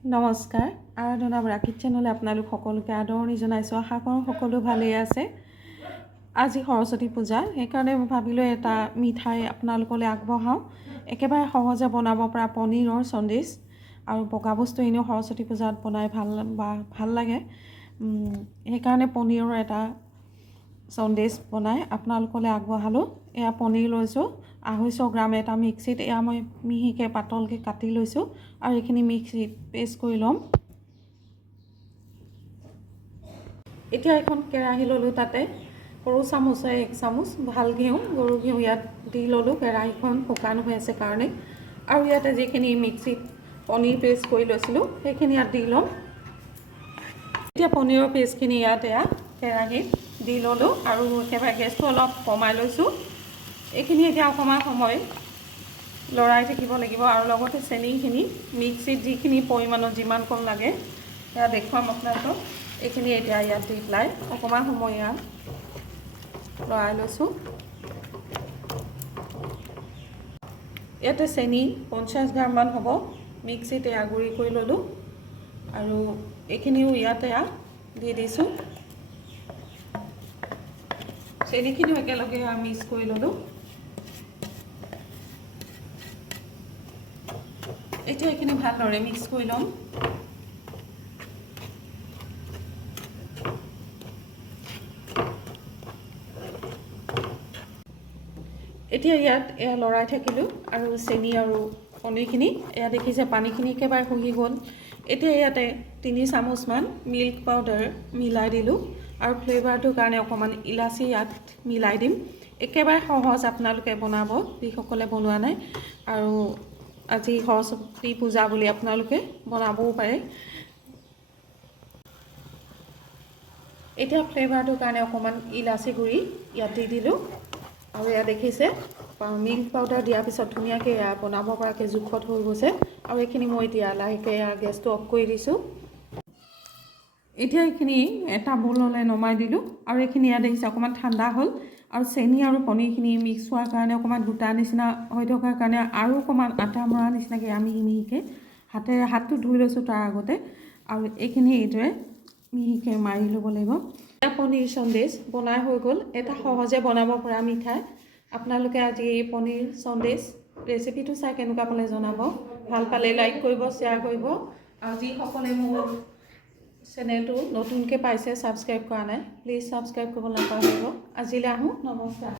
নমস্কাৰ আৰাধনা ব্ৰাকিট চেনেলে আপোনালোক সকলোকে আদৰণি জনাইছোঁ। আশা কৰোঁ সকলো ভালেই আছে। আজি সৰস্বতী পূজা, সেইকাৰণে মই ভাবিলোঁ এটা মিঠাই আপোনালোকলৈ আগবঢ়াওঁ। একেবাৰে সহজে বনাব পৰা পনীৰৰ সন্দেশ, আৰু বগা বস্তু এনেও সৰস্বতী পূজাত বনাই ভাল লাগে। সেইকাৰণে পনীৰৰ এটা সন্দেশ বনাই আপোনালোকলৈ আগবঢ়ালোঁ। এয়া পনীৰ লৈছোঁ 250 গ্ৰাম, এটা মিক্সিত এয়া মই মিহিকৈ পাতলকৈ কাটি লৈছোঁ আৰু এইখিনি মিক্সিত পেষ্ট কৰি ল'ম। এতিয়া এখন কেৰাহী ল'লোঁ, তাতে সৰু চামুচে 1 চামুচ ভাল ঘিউ, গৰু ঘিউ ইয়াত দি ল'লোঁ। কেৰাহীখন শুকান হৈ আছে কাৰণে। আৰু ইয়াতে যিখিনি মিক্সিত পনীৰ পেষ্ট কৰি লৈছিলোঁ সেইখিনি ইয়াত দি ল'ম। এতিয়া পনীৰৰ পেষ্টখিনি ইয়াত এয়া কেৰাহীত দি ল'লোঁ আৰু একেবাৰে গেছটো অলপ কমাই লৈছোঁ। এইখিনি এতিয়া অকণমান সময় লৰাই থাকিব লাগিব, আৰু লগতে চেনিখিনি মিক্সিত যিখিনি পৰিমাণত যিমান কণ লাগে সেয়া দেখুৱাম আপোনালোকক। এইখিনি এতিয়া ইয়াত দি পেলাই অকণমান সময় ইয়াত লৰাই লৈছোঁ। ইয়াতে চেনি 50 গ্ৰামমান হ'ব, মিক্সিত এয়া গুড়ি কৰি ল'লোঁ, আৰু এইখিনিও ইয়াতে দি দিছোঁ। চেনিখিনিও একেলগে মিক্স কৰি ল'লোঁ। এতিয়া এইখিনি ভালদৰে মিক্স কৰি ল'ম। এতিয়া ইয়াত এয়া লৰাই থাকিলোঁ, আৰু চেনি আৰু পনীৰখিনি এয়া দেখিছে পানীখিনি একেবাৰে শুহি গ'ল। এতিয়া ইয়াতে 3 চামুচমান মিল্ক পাউডাৰ মিলাই দিলোঁ, আৰু ফ্লেভাৰটোৰ কাৰণে অকণমান ইলাচি ইয়াত মিলাই দিম। একেবাৰে সহজ, আপোনালোকে বনাব যিসকলে বনোৱা নাই, আৰু আজি সৰস্বতী পূজা বুলি আপোনালোকে বনাবও পাৰে। এতিয়া ফ্লেভাৰটোৰ কাৰণে অকণমান ইলাচি গুড়ি ইয়াত দি দিলোঁ, আৰু এয়া দেখিছে মিল্ক পাউডাৰ দিয়াৰ পিছত ধুনীয়াকৈ এয়া বনাব পৰাকৈ জোখত হৈ গৈছে। আৰু এইখিনি মই এতিয়া লাহেকৈ এয়া গেছটো অফ কৰি দিছোঁ। এতিয়া এইখিনি এটা বললৈ নমাই দিলোঁ, আৰু এইখিনি ইয়াত দেখিছে অকণমান ঠাণ্ডা হ'ল, আৰু চেনি আৰু পনীৰখিনি মিক্স হোৱাৰ কাৰণে অকণমান গোটা নিচিনা হৈ থকাৰ কাৰণে আৰু অকণমান আটা মৰা নিচিনাকৈ আমি মিহিকৈ হাতটো ধুই লৈছোঁ তাৰ আগতে, আৰু এইখিনি এইদৰে মিহিকৈ মাৰি ল'ব লাগিব। এতিয়া পনীৰ সন্দেশ বনাই হৈ গ'ল। এটা সহজে বনাব পৰা মিঠাই। আপোনালোকে আজি এই পনীৰ সন্দেশ ৰেচিপিটো চাই কেনেকুৱা পালে জনাব। ভাল পালে লাইক কৰিব, শ্বেয়াৰ কৰিব, আৰু যিসকলে মোৰ চেনেলটো নতুনকৈ পাইছে ছাবস্ক্ৰাইব কৰা নাই, প্লিজ ছাবস্ক্ৰাইব কৰিব নাপাহৰিব। আজিলৈ আহোঁ, নমস্কাৰ।